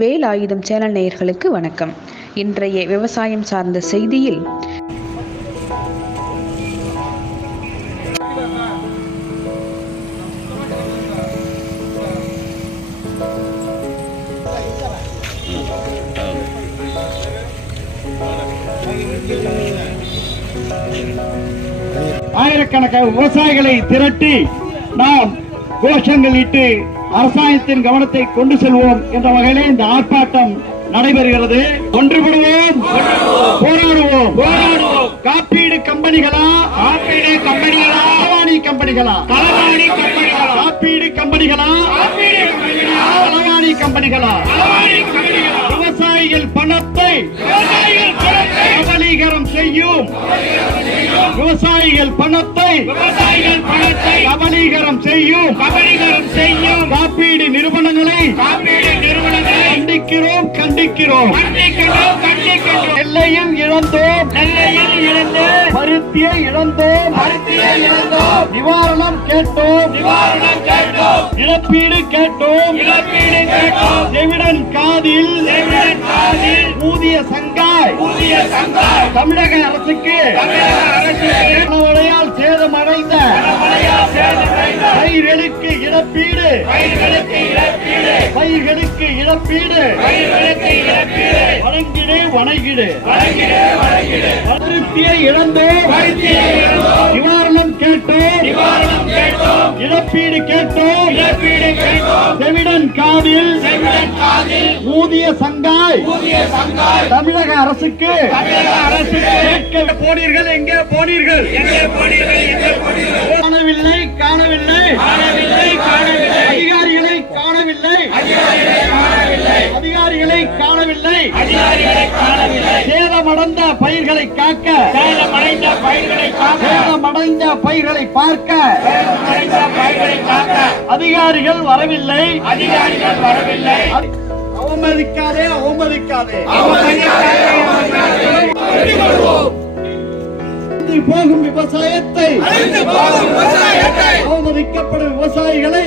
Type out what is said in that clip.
Velayutham channel நேயர்களுக்கு வணக்கம். இன்றைய விவசாயம் சார்ந்த செய்தியில் ஆயிரக்கணக்கான விவசாயிகளை திரட்டி நாம் கோஷங்கள் இட்டு அரசாங்கத்தின் கவனத்தை கொண்டு செல்வோம் என்ற வகையிலே இந்த ஆர்ப்பாட்டம் நடைபெறுகிறது. ஒன்றுபடுவோம் போராடுவோம். போராடுவோம். காப்பீடு கம்பெனிகளா? காப்பீடு கம்பெனிகளா? களவாணி கம்பெனிகளா? களவாணி கம்பெனிகளா? காப்பீடு கம்பெனிகளா? களவாணி கம்பெனிகளா? விவசாயிகள் பணத்தை கபலீகரம் செய்யும். விவசாயிகள் பணத்தை விவசாயிகள் பணத்தை கபலீகரம் செய்யும். கபலீகரம் செய்யும். காப்பீடு நிறுவனங்களை காப்பீடு நிறுவனங்களை கண்டிக்கிறோம் கண்டிக்கிறோம். கண்டிக்கிறோம் கண்டிக்கிறோம். நெல்லையும் இழந்தோம். நெல்லையும் இழந்து பருத்தியை இழந்தோம். பருத்தியை இழந்தோம். நிவாரணம் கேட்டோம். நிவாரணம் கேட்டோம். இழப்பீடு கேட்டோம். இழப்பீடு கேட்டோம். செவிடன் காதில் செவிடன் காதில் ஊதிய சங்காய் ஊதிய சங்காய் தமிழக அரசுக்கு தமிழக அரசு கனமழையால் சேதமடைந்த பயிர்களுக்கு இழப்பீடு. பயிர்களுக்கு இழப்பீடு. பயிர்களுக்கு இழப்பீடு. பயிர்களுக்கு இழப்பீடு. வணங்கிடு. வணங்கிடு. வணங்கிடு இழந்தோம். பருத்தியை இழந்தோம். நிவாரணம் கேட்டோம். நிவாரணம் கேட்டோம். இழப்பீடு கேட்டோம். இழப்பீடு கேட்டோம். செவிடன் காதில். செவிடன் காதில். ஊதிய சங்காய். ஊதிய சங்காய். தமிழக அரசுக்கு. தமிழக அரசுக்கு. கேட்க போனீர்கள் எங்கே போனீர்கள்? எங்கே போனீர்கள் எங்கே போனீர்கள்? அதிகாரிகளை காணவில்லை. அதிகாரிகளை காணவில்லை. அதிகாரிகளை காணவில்லை சேதமடைந்த பயிர்களை காக்க. சேதமடைந்த பயிர்களை காக்க. சேதமடைந்த பயிர்களை பார்க்க. சேதமடைந்த பயிர்களை காக்க. அதிகாரிகள் வரவில்லை. அதிகாரிகள் வரவில்லை. அவமதிக்காதே அவமதிக்காதே. போகும் விவசாயத்தை. அவமதிக்கப்படும் விவசாயிகளை.